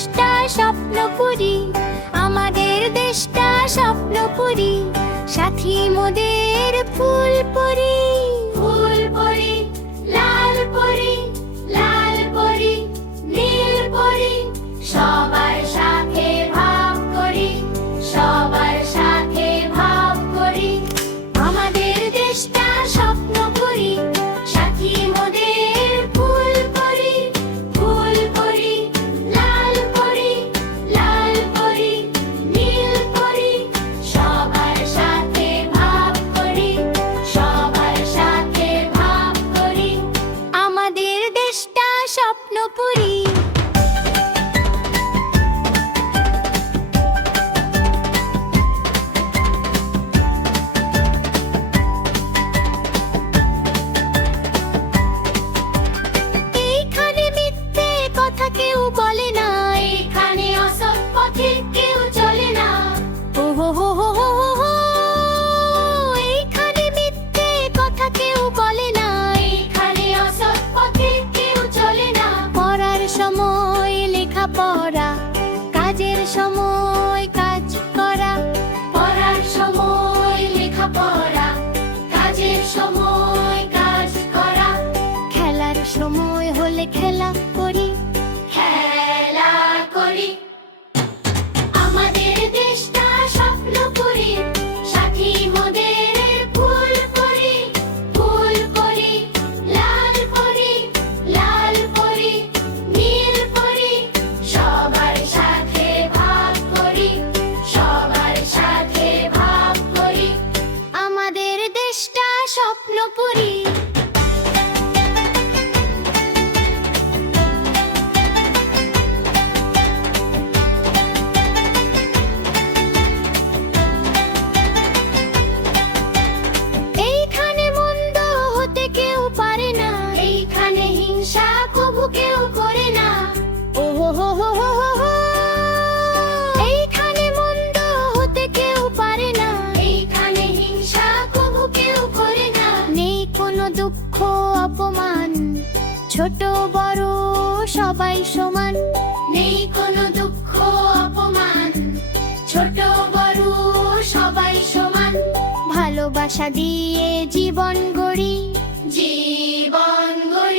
দেশটা স্বপ্নপুরী, আমাদের দেশটা স্বপ্নপুরী। সাথী মোদের ফুলপুরী, ফুলপুরী, লাল পরী, লাল পরী, নীল পরী। সবার সাথে ভাব করি, সবার সাথে ভাব করি। আমাদের দেশটা স্বপ্নপুরী, সাথী মোদের ফুলপুরী, ফুলপুরী, লাল পরী, লাল পরী, নীল পরী। সবার সাথে ভাব করি, সবার সাথে ভাব করি। আমাদের দেশটা স্বপ্নপুরী। এইখানে মিথ্যে কথা কেউ বলে না, এইখানে অসৎ পথে কেউ চলে না। ও হো হো হো হো হো হো। এইখানে মিথ্যে কথা কেউ বলে না, এইখানে অসৎ পথে কেউ চলে না। পড়ার সময় লেখাপড়া, কাজের সময় কাজ করা। পড়ার সময় লেখাপড়া, কাজের সময় কাজ করা। খেলার সময় হলে খেলা করি, খেলা করি। আমাদের দেশটা স্বপ্নপুরী, সাথী মোদের ফুলপুরী, ফুলপুরী, লাল পরী, লাল পরী, নীল পরী। সবার সাথে ভাব করি, সবার সাথে ভাব করি। আমাদের দেশটা স্বপ্নপুরী। এইখানে মন্দ হতে কেউ পারে না, এইখানে হিংসা কবু কেউ করে না। ও হো হো হো হো হো হো। এইখানে মন্দ হতে কেউ পারে না, এইখানে হিংসা কবু কেউ করে না। নেই কোনো দুঃখ অপমান, ছোট বড় সবাই সমান। নেই কোনো দুঃখ অপমান, ছোট বড় সবাই সমান। ভালোবাসা দিয়ে জীবন গড়ি, জীবন গড়ি।